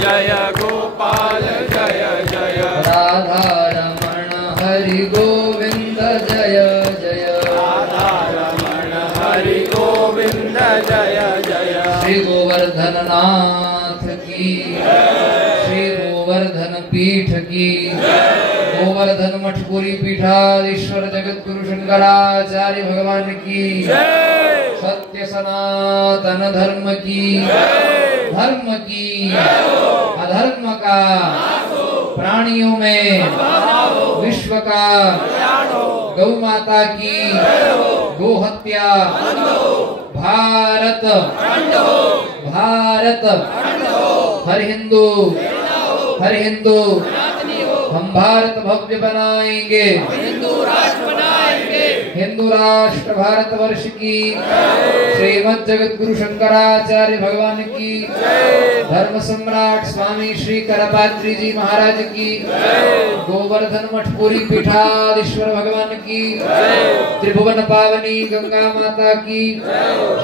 जय गोपाल जय जय राधा रमण हरि गोविंद जय जय राधा रमण हरि गोविंद जय जय श्री गोवर्धन नाथ की श्री गोवर्धन पीठ की गोवर्धन मठपुरी पीठाधीश्वर जगत गुरु शंकराचार्य भगवान की सत्य सनातन धर्म की अधर्म का प्राणियों में विश्व का गौ माता की गो हत्या भारत हर हिंदू हम भारत भव्य बनाएंगे हिंदू राष्ट्र भारतवर्ष की श्रीमद् जगत गुरु शंकराचार्य भगवान की धर्म सम्राट स्वामी श्री करपात्री जी महाराज की गोवर्धन मठपुरी पीठाधीश्वर भगवान की त्रिभुवन पावनी गंगा माता की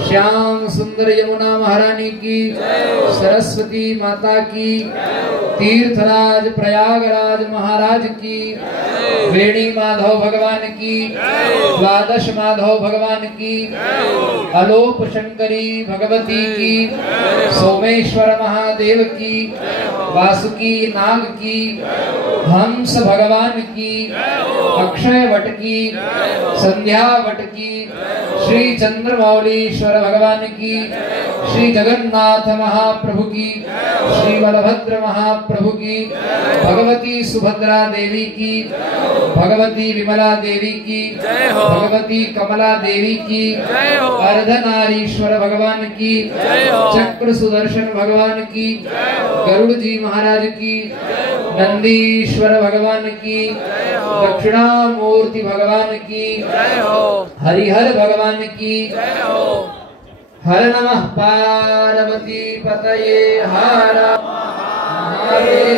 श्याम सुंदर यमुना महारानी की सरस्वती माता की तीर्थराज प्रयागराज महाराज की वेणी माधव भगवान की द्वादश माधव भगवान की अलोप शंकरी भगवती की सोमेश्वर महादेव की वासुकी नाग की हंस भगवान की अक्षय वट की संध्या वट की श्री चंद्रमौलीश्वर भगवान की श्री जगन्नाथ महाप्रभु की श्री बलभद्र महाप्रभु की भगवती सुभद्रा देवी की भगवती विमला देवी की भगवती कमला देवी की अर्धनारीश्वर भगवान की चक्र सुदर्शन भगवान की गरुड़ जी महाराज की नंदीश्वर भगवान की दक्षिणामूर्ति भगवान की हरिहर भगवान की हर नमः पार्वती पतये हर महादेव।